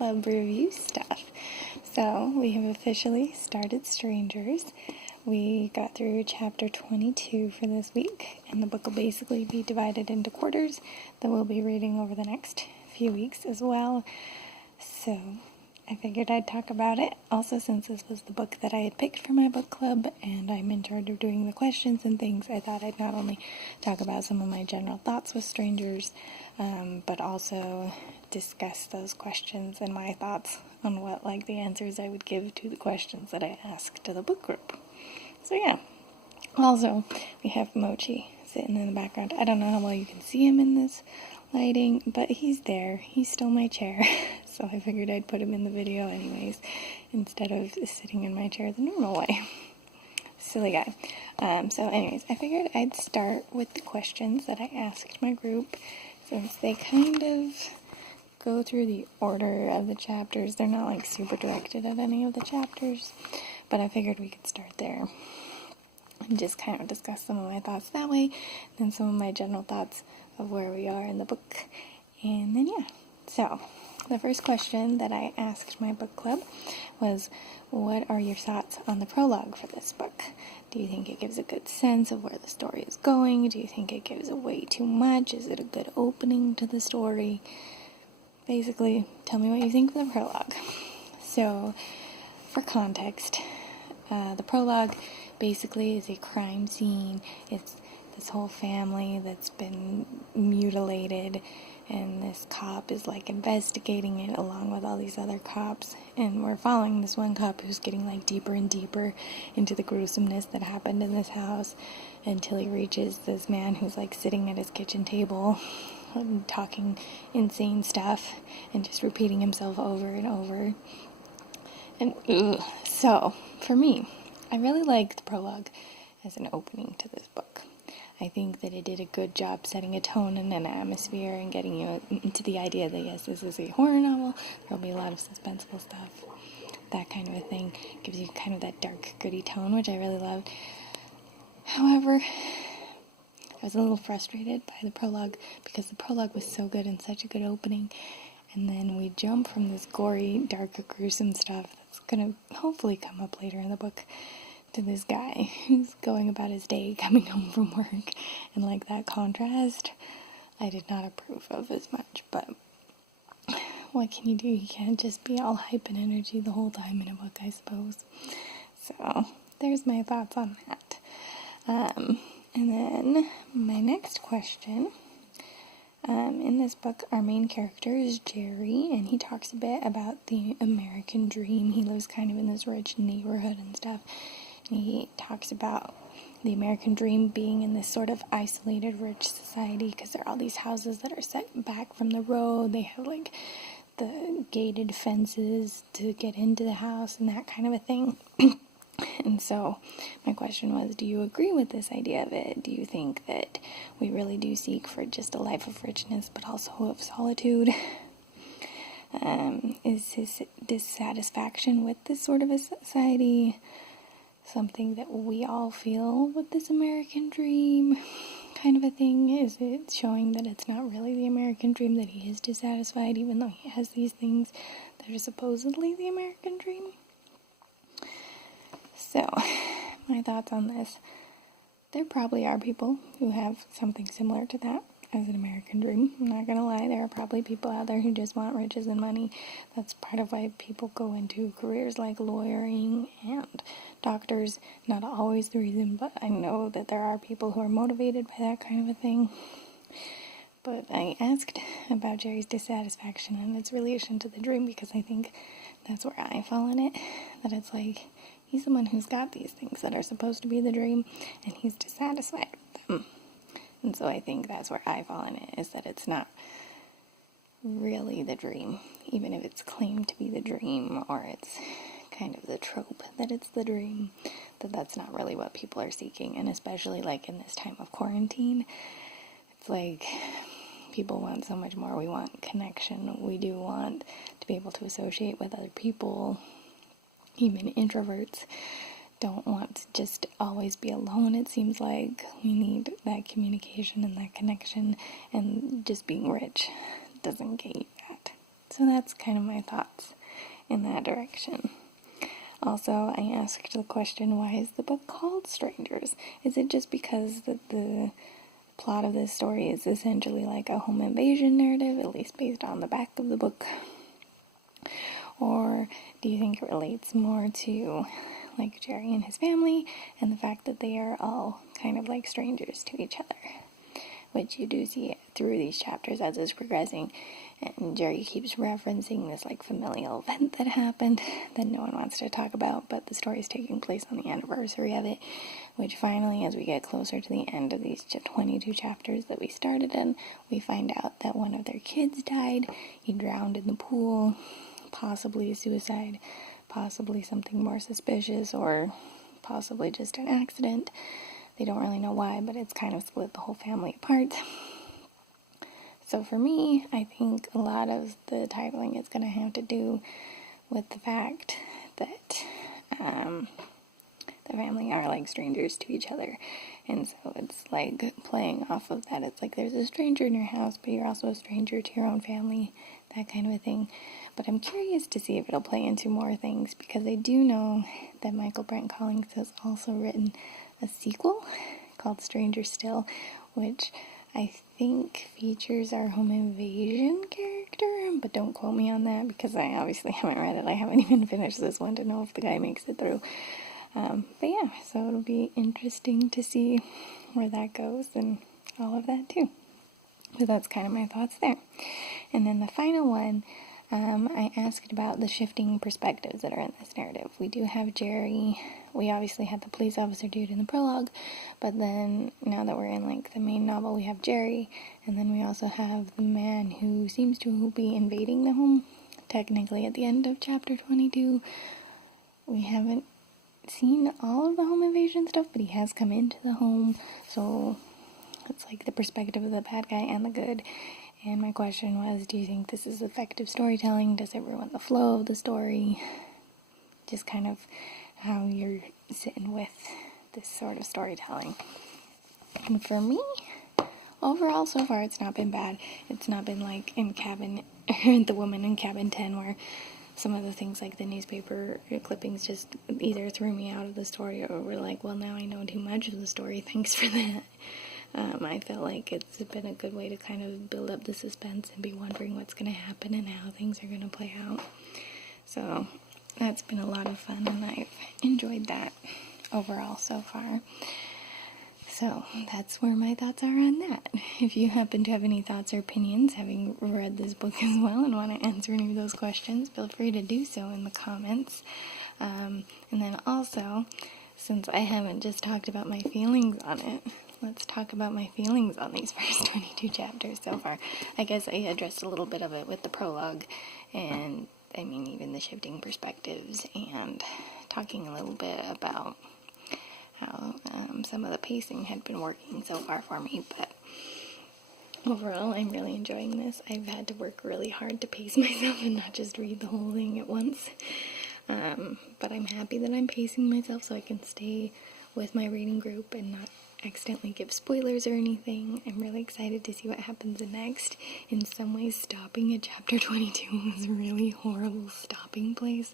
club review stuff. So we have officially started Strangers. We got through chapter 22 for this week, and the book will basically be divided into quarters that we'll be reading over the next few weeks as well. So I figured I'd talk about it. Also, since this was the book that I had picked for my book club and I'm in charge of doing the questions and things, I thought I'd not only talk about some of my general thoughts with Strangers, but also discuss those questions and my thoughts on what the answers I would give to the questions that I asked to the book group. So yeah. Also, we have Mochi sitting in the background. I don't know how well you can see him in this lighting, but he's there. He stole my chair, so I figured I'd put him in the video anyways, instead of sitting in my chair the normal way. Silly guy. So anyways, I figured I'd start with the questions that I asked my group, since they kind of go through the order of the chapters. They're not super directed at any of the chapters, but I figured we could start there and just kind of discuss some of my thoughts that way, then some of my general thoughts of where we are in the book, and then yeah. So the first question that I asked my book club was, what are your thoughts on the prologue for this book? Do you think it gives a good sense of where the story is going? Do you think it gives away too much? Is it a good opening to the story? Basically, tell me what you think of the prologue. So, for context, the prologue basically is a crime scene. It's this whole family that's been mutilated, and this cop is investigating it along with all these other cops, and we're following this one cop who's getting deeper and deeper into the gruesomeness that happened in this house until he reaches this man who's sitting at his kitchen table and talking insane stuff and just repeating himself over and over. And so for me, I really liked the prologue as an opening to this book. I think that it did a good job setting a tone and an atmosphere and getting you into the idea that, yes, this is a horror novel. There'll be a lot of suspenseful stuff. That kind of a thing gives you kind of that dark, gritty tone, which I really loved. However, I was a little frustrated by the prologue because the prologue was so good and such a good opening. And then we jump from this gory, dark, gruesome stuff that's going to hopefully come up later in the book to this guy who's going about his day, coming home from work, and that contrast I did not approve of as much, but what can you do? You can't just be all hype and energy the whole time in a book, I suppose. So there's my thoughts on that. And then my next question, in this book, our main character is Jerry, and he talks a bit about the American dream. He lives kind of in this rich neighborhood and stuff. He talks about the American dream being in this sort of isolated, rich society because there are all these houses that are set back from the road. They have the gated fences to get into the house and that kind of a thing. And so my question was, do you agree with this idea of it? Do you think that we really do seek for just a life of richness but also of solitude? Is his dissatisfaction with this sort of a society something that we all feel with this American dream kind of a thing? Is it showing that it's not really the American dream, that he is dissatisfied even though he has these things that are supposedly the American dream? So, my thoughts on this. There probably are people who have something similar to that as an American dream. I'm not gonna lie, there are probably people out there who just want riches and money. That's part of why people go into careers like lawyering and doctors. Not always the reason, but I know that there are people who are motivated by that kind of a thing. But I asked about Jerry's dissatisfaction and its relation to the dream because I think that's where I fall in it. That it's he's the one who's got these things that are supposed to be the dream, and he's dissatisfied with them. And so I think that's where I fall in it, is that it's not really the dream, even if it's claimed to be the dream, or it's kind of the trope that it's the dream, that's not really what people are seeking. And especially in this time of quarantine, it's people want so much more. We want connection. We do want to be able to associate with other people. Even introverts don't want to just always be alone. It seems like we need that communication and that connection, and just being rich doesn't get you that. So that's kind of my thoughts in that direction. Also, I asked the question, why is the book called Strangers? Is it just because the plot of this story is essentially like a home invasion narrative, at least based on the back of the book? Or do you think it relates more to like Jerry and his family and the fact that they are all kind of like strangers to each other, which you do see through these chapters as it's progressing, and Jerry keeps referencing this like familial event that happened that no one wants to talk about, but the story is taking place on the anniversary of it, which finally, as we get closer to the end of these 22 chapters that we started in, we find out that one of their kids died. He drowned in the pool, possibly a suicide, possibly something more suspicious, or possibly just an accident. They don't really know why, but it's kind of split the whole family apart. So for me, I think a lot of the titling is going to have to do with the fact that the family are like strangers to each other. And so it's like playing off of that. It's like there's a stranger in your house, but you're also a stranger to your own family, that kind of a thing. But I'm curious to see if it'll play into more things, because I do know that Michaelbrent Collings has also written a sequel called Stranger Still, which I think features our home invasion character, but don't quote me on that because I obviously haven't read it. I haven't even finished this one to know if the guy makes it through. But yeah, so it'll be interesting to see where that goes and all of that too. So that's kind of my thoughts there. And then the final one, I asked about the shifting perspectives that are in this narrative. We do have Jerry. We obviously had the police officer dude in the prologue, but then now that we're in like the main novel, we have Jerry, and then we also have the man who seems to be invading the home. Technically, at the end of chapter 22, we haven't seen all of the home invasion stuff, but he has come into the home, so it's like the perspective of the bad guy and the good. And my question was, do you think this is effective storytelling? Does it ruin the flow of the story? Just kind of how you're sitting with this sort of storytelling. And for me, overall, so far, it's not been bad. It's not been like in The Woman in Cabin 10, where some of the things like the newspaper clippings just either threw me out of the story or were like, well, now I know too much of the story, thanks for that. I felt like it's been a good way to kind of build up the suspense and be wondering what's going to happen and how things are going to play out. So that's been a lot of fun, and I've enjoyed that overall so far. So that's where my thoughts are on that. If you happen to have any thoughts or opinions, having read this book as well, and want to answer any of those questions, feel free to do so in the comments. And then also, since I haven't just talked about my feelings on it, let's talk about my feelings on these first 22 chapters so far. I guess I addressed a little bit of it with the prologue, and I mean even the shifting perspectives, and talking a little bit about how some of the pacing had been working so far for me, but overall I'm really enjoying this. I've had to work really hard to pace myself and not just read the whole thing at once, but I'm happy that I'm pacing myself so I can stay with my reading group and not accidentally give spoilers or anything. I'm really excited to see what happens next. In some ways, stopping at chapter 22 was a really horrible stopping place,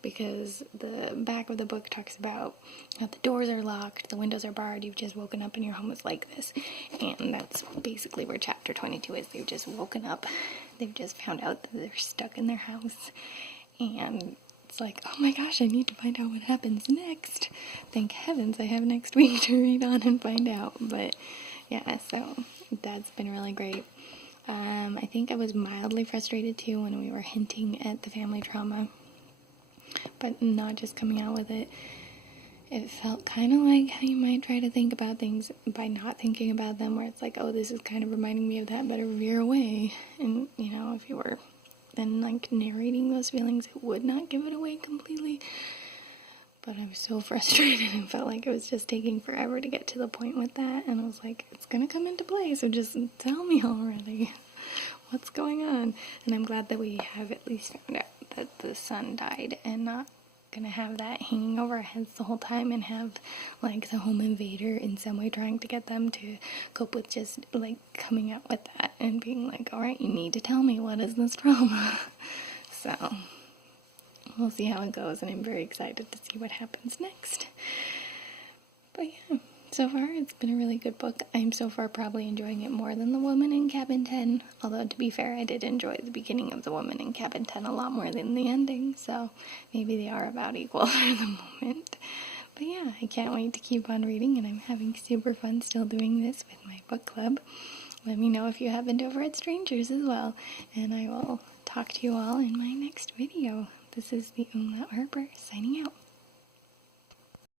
because the back of the book talks about how the doors are locked, the windows are barred, you've just woken up and your home is like this. And that's basically where chapter 22 is. They've just woken up, they've just found out that they're stuck in their house, and it's like, oh my gosh, I need to find out what happens next. Thank heavens I have next week to read on and find out. But yeah, so that's been really great. I think I was mildly frustrated too when we were hinting at the family trauma, but not just coming out with it. It felt kind of like how you might try to think about things by not thinking about them, where it's like, oh, this is kind of reminding me of that, better veer away. And, you know, if you were then like narrating those feelings, it would not give it away completely. But I was so frustrated and felt like it was just taking forever to get to the point with that, and I was like, it's gonna come into play, so just tell me already what's going on. And I'm glad that we have at least found out that the son died and not gonna have that hanging over our heads the whole time and have like the home invader in some way trying to get them to cope with just like coming out with that and being like, all right, you need to tell me, what is this trauma? So we'll see how it goes, and I'm very excited to see what happens next. But yeah, so far it's been a really good book. I'm so far probably enjoying it more than The Woman in Cabin 10, although to be fair, I did enjoy the beginning of The Woman in Cabin 10 a lot more than the ending, so maybe they are about equal for the moment. But yeah, I can't wait to keep on reading, and I'm having super fun still doing this with my book club. Let me know if you happened over at Strangers as well, and I will talk to you all in my next video. This is the Umlaut Harper signing out.